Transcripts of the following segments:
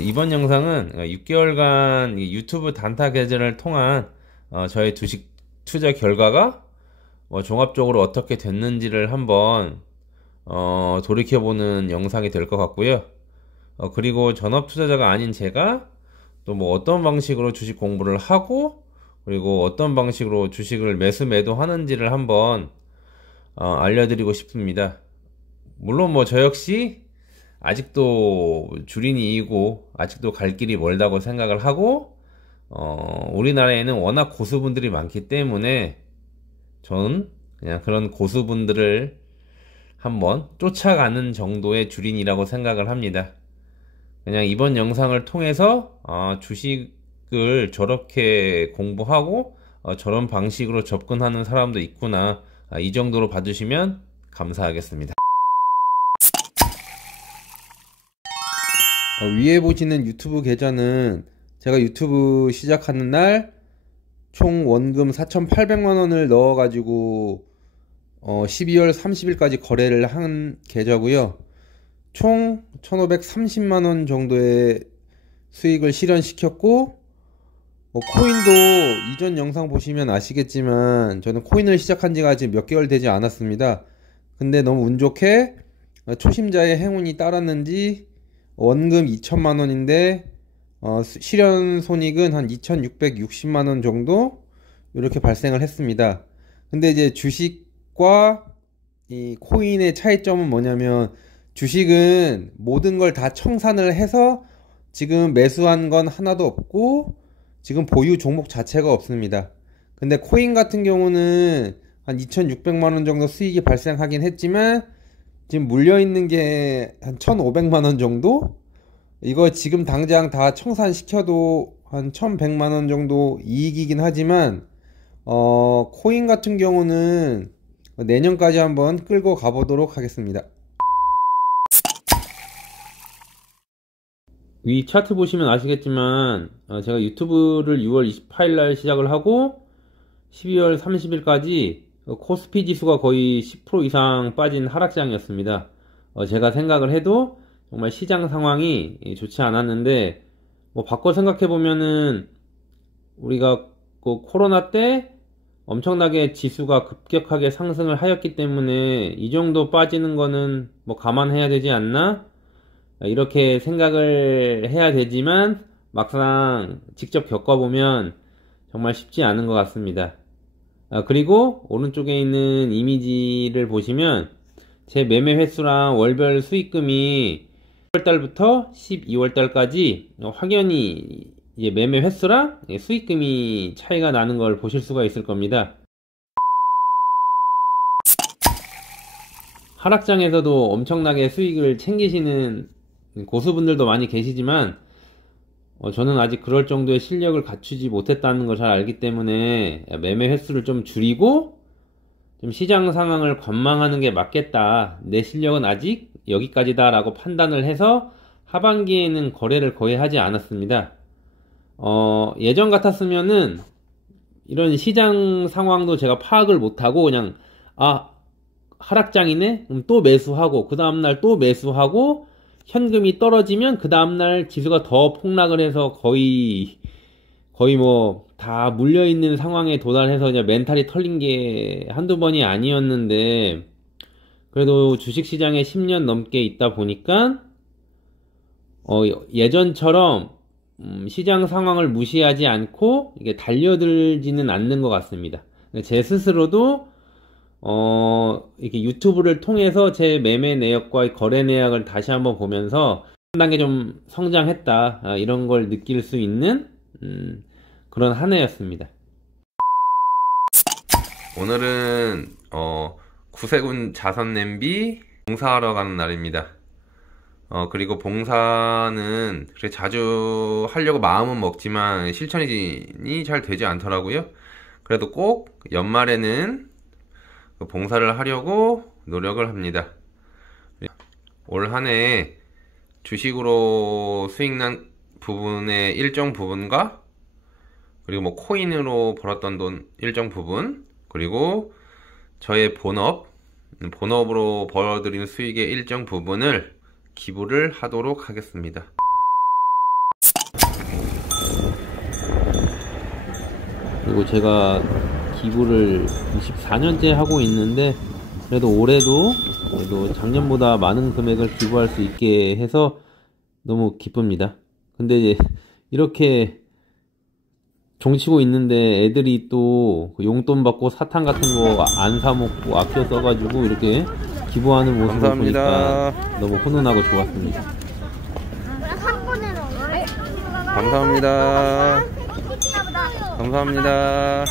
이번 영상은 6개월간 유튜브 단타 계좌를 통한 저의 주식 투자 결과가 종합적으로 어떻게 됐는지를 한번 돌이켜보는 영상이 될 것 같고요. 그리고 전업 투자자가 아닌 제가 또 뭐 어떤 방식으로 주식 공부를 하고, 그리고 어떤 방식으로 주식을 매수 매도 하는지를 한번 알려드리고 싶습니다. 물론 뭐 저 역시 아직도 주린이이고 아직도 갈 길이 멀다고 생각을 하고, 우리나라에는 워낙 고수분들이 많기 때문에 저는 그냥 그런 고수분들을 한번 쫓아가는 정도의 주린이라고 생각을 합니다. 그냥 이번 영상을 통해서 주식을 저렇게 공부하고 저런 방식으로 접근하는 사람도 있구나, 이 정도로 봐주시면 감사하겠습니다. 위에 보시는 유튜브 계좌는 제가 유튜브 시작하는 날 총 원금 4,800만원을 넣어가지고 12월 30일까지 거래를 한 계좌고요. 총 1,530만원 정도의 수익을 실현시켰고, 코인도 이전 영상 보시면 아시겠지만 저는 코인을 시작한 지가 아직 몇 개월 되지 않았습니다. 근데 너무 운 좋게 초심자의 행운이 따랐는지 원금 2천만원인데 실현 손익은 한 2,660만원 정도 이렇게 발생을 했습니다. 근데 이제 주식과 이 코인의 차이점은 뭐냐면, 주식은 모든 걸 다 청산을 해서 지금 매수한 건 하나도 없고 지금 보유 종목 자체가 없습니다. 근데 코인 같은 경우는 한 2,600만원 정도 수익이 발생하긴 했지만 지금 물려있는 게 한 1,500만원 정도? 이거 지금 당장 다 청산시켜도 한 1,100만원 정도 이익이긴 하지만 코인 같은 경우는 내년까지 한번 끌고 가보도록 하겠습니다. 위 차트 보시면 아시겠지만 제가 유튜브를 6월 28일날 시작을 하고 12월 30일까지 코스피 지수가 거의 10% 이상 빠진 하락장이었습니다. 제가 생각을 해도 정말 시장 상황이 좋지 않았는데, 바꿔 생각해보면은 우리가 코로나 때 엄청나게 지수가 급격하게 상승을 하였기 때문에 이 정도 빠지는 거는 감안해야 되지 않나? 이렇게 생각을 해야 되지만 막상 직접 겪어보면 정말 쉽지 않은 것 같습니다. 그리고 오른쪽에 있는 이미지를 보시면 제 매매 횟수랑 월별 수익금이 1월달부터 12월달까지 확연히 이제 매매 횟수랑 수익금이 차이가 나는 걸 보실 수가 있을 겁니다. 하락장에서도 엄청나게 수익을 챙기시는 고수분들도 많이 계시지만 저는 아직 그럴 정도의 실력을 갖추지 못했다는 걸 잘 알기 때문에 매매 횟수를 좀 줄이고 좀 시장 상황을 관망하는 게 맞겠다, 내 실력은 아직 여기까지다 라고 판단을 해서 하반기에는 거래를 거의 하지 않았습니다. 예전 같았으면은 이런 시장 상황도 제가 파악을 못하고 그냥 하락장이네? 그럼 또 매수하고 그 다음날 또 매수하고 현금이 떨어지면 그 다음날 지수가 더 폭락을 해서 거의 다 물려있는 상황에 도달해서 이제 멘탈이 털린 게 한두 번이 아니었는데, 그래도 주식시장에 10년 넘게 있다 보니까 예전처럼 시장 상황을 무시하지 않고 이게 달려들지는 않는 것 같습니다. 제 스스로도 이렇게 유튜브를 통해서 제 매매 내역과 거래 내역을 다시 한번 보면서 한 단계 좀 성장했다, 이런 걸 느낄 수 있는 그런 한 해였습니다. 오늘은 구세군 자선냄비 봉사하러 가는 날입니다. 그리고 봉사는 그렇게 자주 하려고 마음은 먹지만 실천이 잘 되지 않더라고요. 그래도 꼭 연말에는 봉사를 하려고 노력을 합니다. 올 한 해 주식으로 수익난 부분의 일정 부분과 그리고 뭐 코인으로 벌었던 돈 일정 부분, 그리고 저의 본업으로 벌어들인 수익의 일정 부분을 기부를 하도록 하겠습니다. 그리고 제가 기부를 24년째 하고 있는데, 그래도 올해도 작년보다 많은 금액을 기부할 수 있게 해서 너무 기쁩니다. 근데 이렇게 종치고 있는데 애들이 또 용돈 받고 사탕 같은 거 안 사 먹고 아껴 써가지고 이렇게 기부하는 모습을 감사합니다. 보니까 너무 훈훈하고 좋았습니다. 감사합니다. 감사합니다.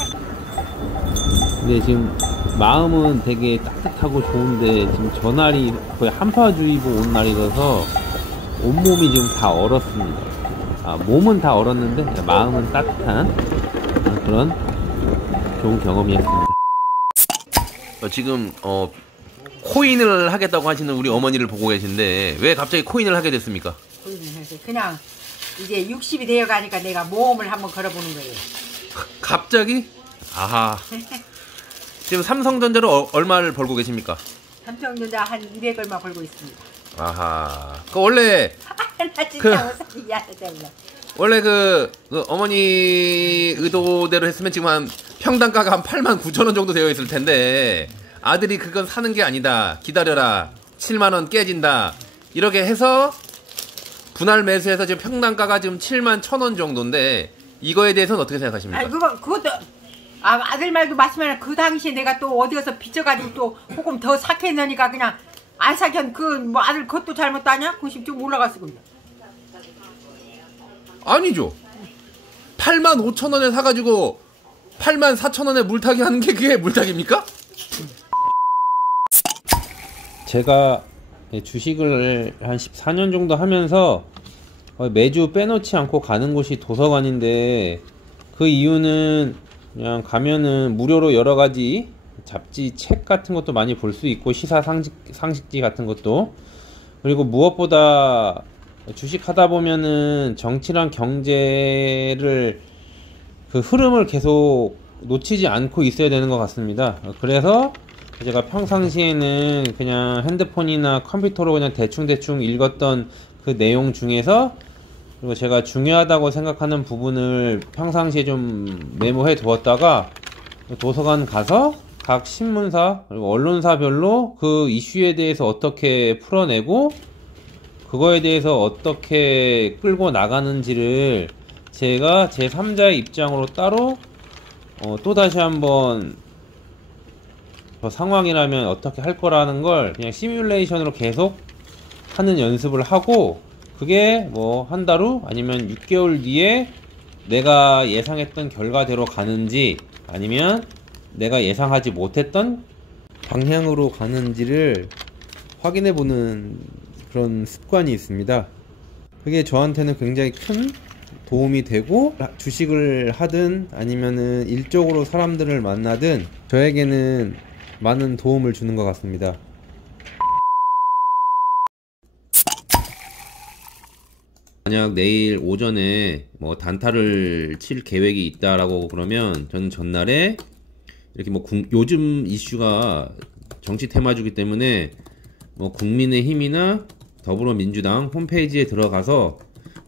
근데 지금 마음은 되게 따뜻하고 좋은데, 지금 전날이 거의 한파주의보 온 날이라서 온몸이 지금 다 얼었습니다. 몸은 다 얼었는데 마음은 따뜻한 그런 좋은 경험이었습니다. 지금 코인을 하겠다고 하시는 우리 어머니를 보고 계신데, 왜 갑자기 코인을 하게 됐습니까? 그냥 이제 60이 되어 가니까 내가 모험을 한번 걸어보는 거예요. 갑자기? 아하. 지금 삼성전자로 얼마를 벌고 계십니까? 삼성전자 한 200 얼마 벌고 있습니다. 아하. 그 원래 나 진짜 미안하다. 원래 그 어머니 의도대로 했으면 지금 한 평당가가 한 89,000원 정도 되어 있을 텐데, 아들이 그건 사는 게 아니다, 기다려라, 7만원 깨진다, 이렇게 해서 분할 매수해서 지금 평당가가 지금 71,000원 정도인데, 이거에 대해서는 어떻게 생각하십니까? 그것도 아들 말도 맞으면 그 당시에 내가 또 어디 가서 빚져가지고 또 조금 더 사게 넣으니까 그냥 안 사견 뭐 아들 그것도 잘못다냐? 90 좀 올라갔어. 그냥. 아니죠. 85,000원에 사가지고 84,000원에 물타기 하는 게 그게 물타기입니까? 제가 주식을 한 14년 정도 하면서 매주 빼놓지 않고 가는 곳이 도서관인데, 그 이유는 그냥 가면은 무료로 여러가지 잡지, 책 같은 것도 많이 볼 수 있고, 시사 상식지 같은 것도, 그리고 무엇보다 주식 하다 보면은 정치랑 경제를 그 흐름을 계속 놓치지 않고 있어야 되는 것 같습니다. 그래서 제가 평상시에는 그냥 핸드폰이나 컴퓨터로 그냥 대충 읽었던 그 내용 중에서, 그리고 제가 중요하다고 생각하는 부분을 평상시에 좀 메모해 두었다가 도서관 가서 각 신문사 그리고 언론사별로 그 이슈에 대해서 어떻게 풀어내고 그거에 대해서 어떻게 끌고 나가는지를 제가 제3자의 입장으로 따로 또 다시 한번 저 상황이라면 어떻게 할 거라는 걸 그냥 시뮬레이션으로 계속 하는 연습을 하고, 그게 뭐 한 달 후 아니면 6개월 뒤에 내가 예상했던 결과대로 가는지, 아니면 내가 예상하지 못했던 방향으로 가는지를 확인해보는 그런 습관이 있습니다. 그게 저한테는 굉장히 큰 도움이 되고, 주식을 하든 아니면은 일적으로 사람들을 만나든 저에게는 많은 도움을 주는 것 같습니다. 만약 내일 오전에 뭐 단타를 칠 계획이 있다라고 그러면, 저는 전날에 이렇게 뭐 요즘 이슈가 정치 테마주기 때문에 뭐 국민의힘이나 더불어민주당 홈페이지에 들어가서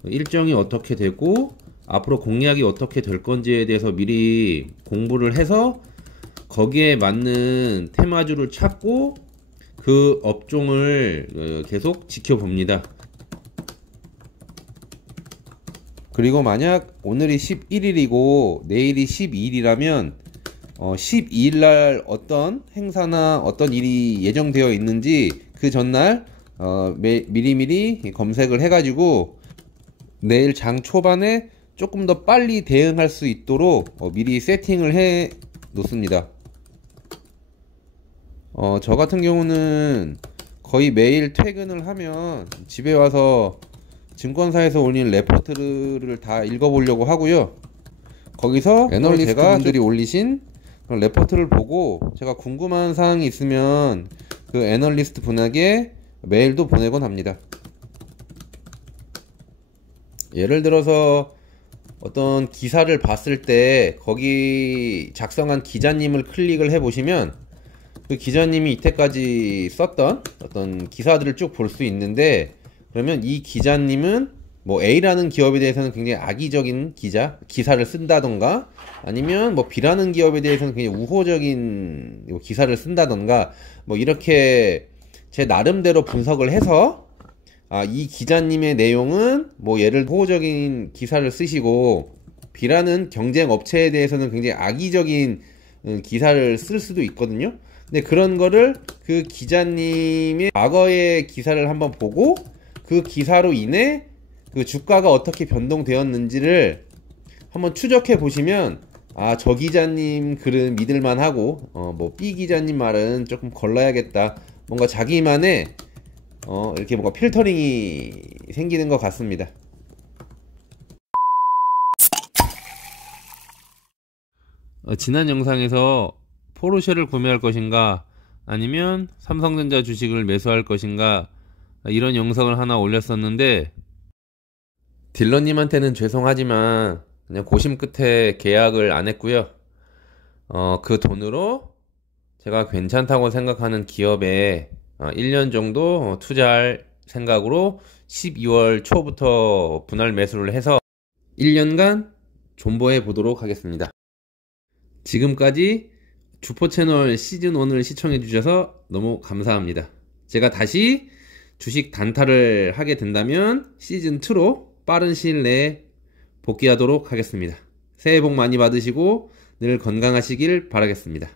일정이 어떻게 되고 앞으로 공약이 어떻게 될 건지에 대해서 미리 공부를 해서 거기에 맞는 테마주를 찾고 그 업종을 계속 지켜봅니다. 그리고 만약 오늘이 11일이고 내일이 12일이라면 12일날 어떤 행사나 어떤 일이 예정되어 있는지 그 전날 미리미리 검색을 해가지고 내일 장 초반에 조금 더 빨리 대응할 수 있도록 미리 세팅을 해 놓습니다. 저 같은 경우는 거의 매일 퇴근을 하면 집에 와서 증권사에서 올린 레포트를 다 읽어보려고 하고요. 거기서 애널리스트분들이 올리신 그런 레포트를 보고 제가 궁금한 사항이 있으면 그 애널리스트 분에게 메일도 보내곤 합니다. 예를 들어서 어떤 기사를 봤을 때 거기 작성한 기자님을 클릭을 해보시면 그 기자님이 이때까지 썼던 어떤 기사들을 쭉 볼 수 있는데, 그러면 이 기자님은 뭐 A라는 기업에 대해서는 굉장히 악의적인 기사를 쓴다던가, 아니면 뭐 B라는 기업에 대해서는 굉장히 우호적인 기사를 쓴다던가, 뭐 이렇게 제 나름대로 분석을 해서 이 기자님의 내용은 뭐 예를 들어 호적인 기사를 쓰시고 B라는 경쟁 업체에 대해서는 굉장히 악의적인 기사를 쓸 수도 있거든요. 근데 그런 거를 그 기자님의 과거의 기사를 한번 보고 그 기사로 인해 그 주가가 어떻게 변동되었는지를 한번 추적해 보시면 저 기자님 글은 믿을만 하고 뭐 B 기자님 말은 조금 걸러야겠다, 뭔가 자기만의 이렇게 뭔가 필터링이 생기는 것 같습니다. 지난 영상에서 포르쉐를 구매할 것인가 아니면 삼성전자 주식을 매수할 것인가 이런 영상을 하나 올렸었는데, 딜러님한테는 죄송하지만 그냥 고심 끝에 계약을 안 했고요. 그 돈으로 제가 괜찮다고 생각하는 기업에 1년 정도 투자할 생각으로 12월 초부터 분할 매수를 해서 1년간 존버해 보도록 하겠습니다. 지금까지 주포 채널 시즌1을 시청해 주셔서 너무 감사합니다. 제가 다시 주식 단타를 하게 된다면 시즌2로 빠른 시일 내에 복귀하도록 하겠습니다. 새해 복 많이 받으시고 늘 건강하시길 바라겠습니다.